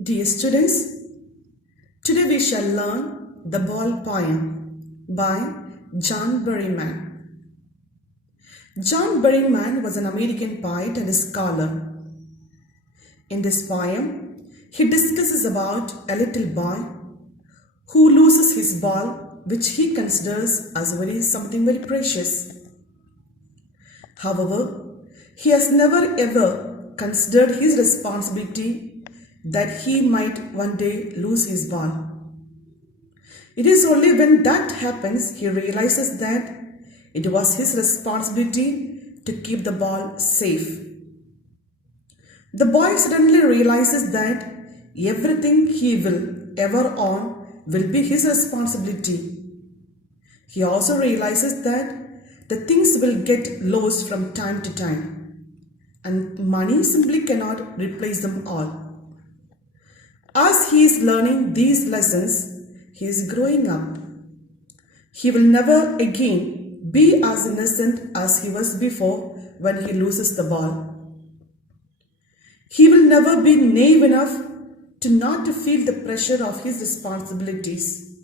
Dear students, today we shall learn the Ball poem by John Berryman. John Berryman was an American poet and scholar. In this poem, he discusses about a little boy who loses his ball, which he considers as something very precious. However, he has never ever considered his responsibility that he might one day lose his ball. It is only when that happens he realizes that it was his responsibility to keep the ball safe. The boy suddenly realizes that everything he will ever own will be his responsibility. He also realizes that the things will get lost from time to time, and money simply cannot replace them all. As he is learning these lessons, he is growing up. He will never again be as innocent as he was before when he loses the ball. He will never be naive enough to not to feel the pressure of his responsibilities.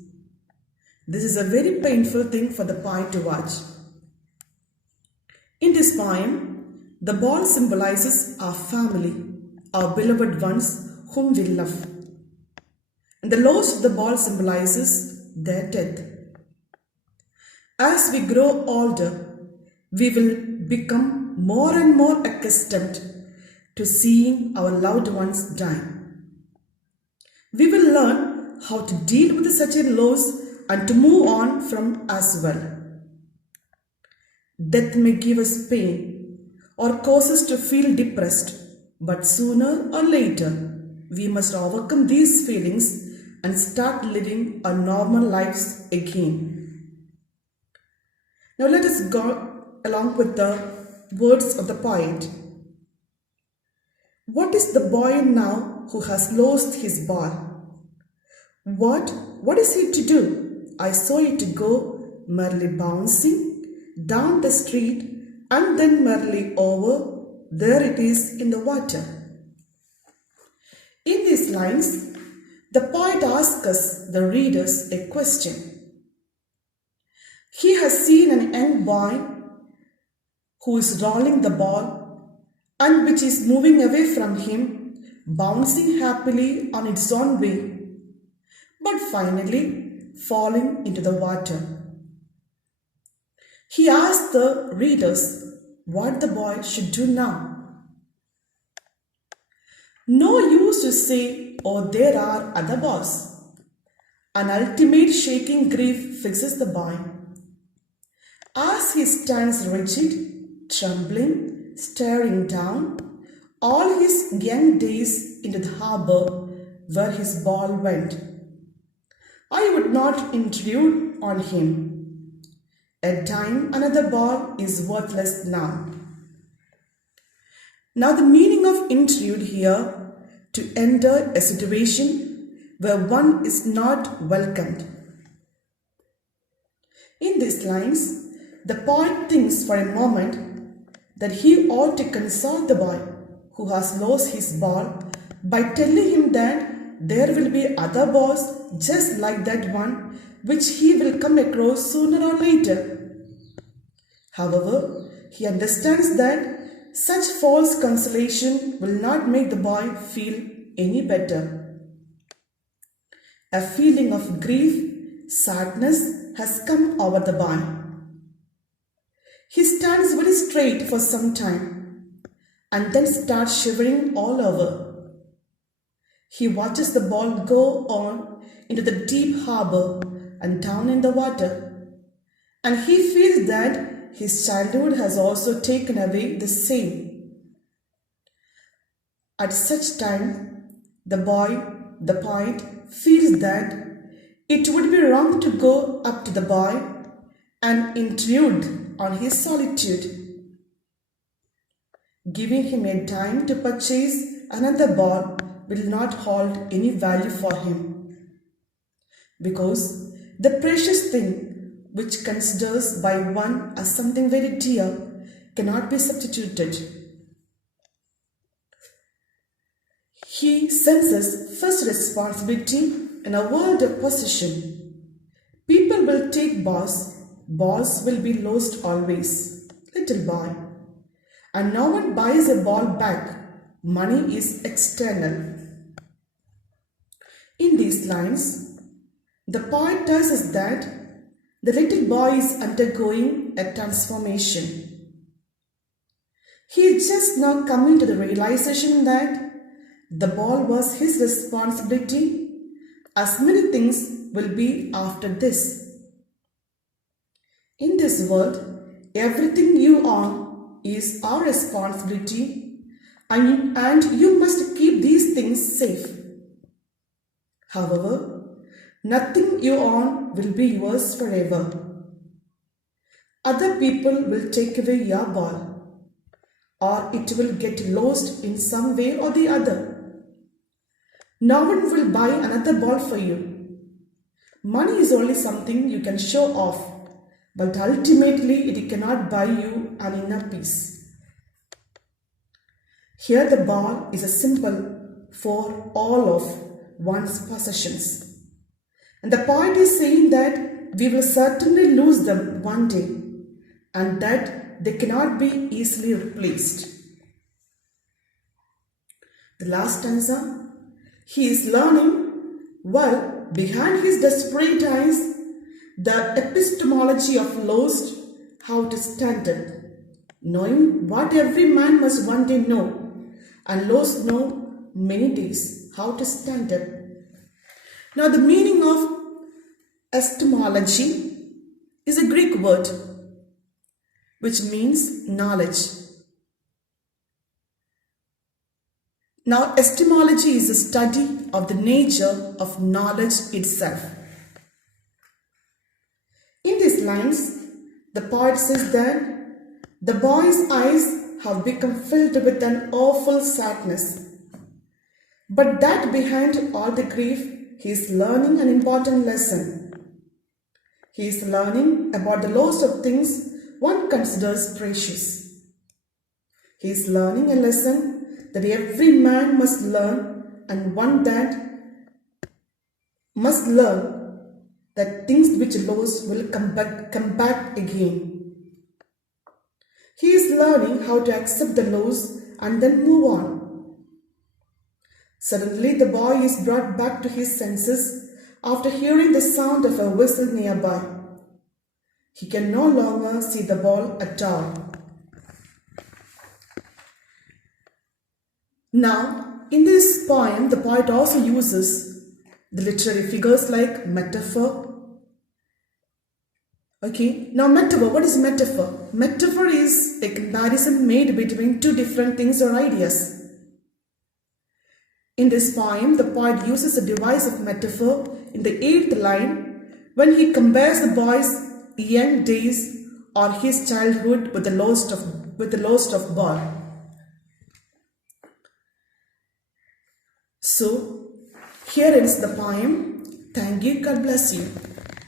This is a very painful thing for the poet to watch. In this poem, the ball symbolizes our family, our beloved ones whom we love. And the loss of the ball symbolizes their death. As we grow older, we will become more and more accustomed to seeing our loved ones die. We will learn how to deal with such a loss and to move on from as well. Death may give us pain or cause us to feel depressed, but sooner or later, we must overcome these feelings and start living our normal lives again. Now let us go along with the words of the poet. What is the boy now who has lost his ball? What is he to do? I saw it go merely bouncing down the street and then merely over. There it is in the water. In these lines, the poet asks us, the readers, a question. He has seen an young boy who is rolling the ball and which is moving away from him, bouncing happily on its own way, but finally falling into the water. He asks the readers what the boy should do now. No use to say, oh, there are other boys. An ultimate shaking grief fixes the boy. As he stands rigid, trembling, staring down, all his young days into the harbor where his ball went. I would not intrude on him. A dime another ball is worthless now. Now the meaning of intrude here, to enter a situation where one is not welcomed. In these lines, the poet thinks for a moment that he ought to console the boy who has lost his ball by telling him that there will be other balls just like that one which he will come across sooner or later. However, he understands that such false consolation will not make the boy feel any better. A feeling of grief, sadness has come over the boy. He stands very straight for some time and then starts shivering all over. He watches the ball go on into the deep harbor and down in the water, and he feels that his childhood has also taken away the same. At such time, the poet, feels that it would be wrong to go up to the boy and intrude on his solitude. Giving him a dime to purchase another ball will not hold any value for him, because the precious thing which considers by one as something very dear cannot be substituted. He senses first responsibility in a world of possession. People will take boss will be lost always. Little boy. And no one buys a ball back. Money is external. In these lines, the poet tells us that the little boy is undergoing a transformation. He is just now coming to the realization that the ball was his responsibility, as many things will be after this. In this world, everything you own is our responsibility, and you must keep these things safe. However, nothing you own will be yours forever. Other people will take away your ball, or it will get lost in some way or the other. No one will buy another ball for you. Money is only something you can show off, but ultimately it cannot buy you an inner peace. Here the ball is a symbol for all of one's possessions. And the poet is saying that we will certainly lose them one day, and that they cannot be easily replaced. The last stanza, he is learning, while behind his desperate eyes, the epistemology of lost, how to stand it, knowing what every man must one day know, and lost know many days how to stand up. Now the meaning of epistemology is a Greek word which means knowledge. Now epistemology is a study of the nature of knowledge itself. In these lines, the poet says that the boy's eyes have become filled with an awful sadness, but that behind all the grief, he is learning an important lesson. He is learning about the loss of things one considers precious. He is learning a lesson that every man must learn, and one that must learn that things which lost will come back again. He is learning how to accept the loss and then move on. Suddenly the boy is brought back to his senses after hearing the sound of a whistle nearby. He can no longer see the ball at all. Now, in this poem, the poet also uses the literary figures like metaphor. Okay, now metaphor, what is metaphor? Metaphor is a comparison made between two different things or ideas. In this poem, the poet uses a device of metaphor in the 8th line when he compares the boy's young days or his childhood with the lost of ball. So, here ends the poem. Thank you. God bless you.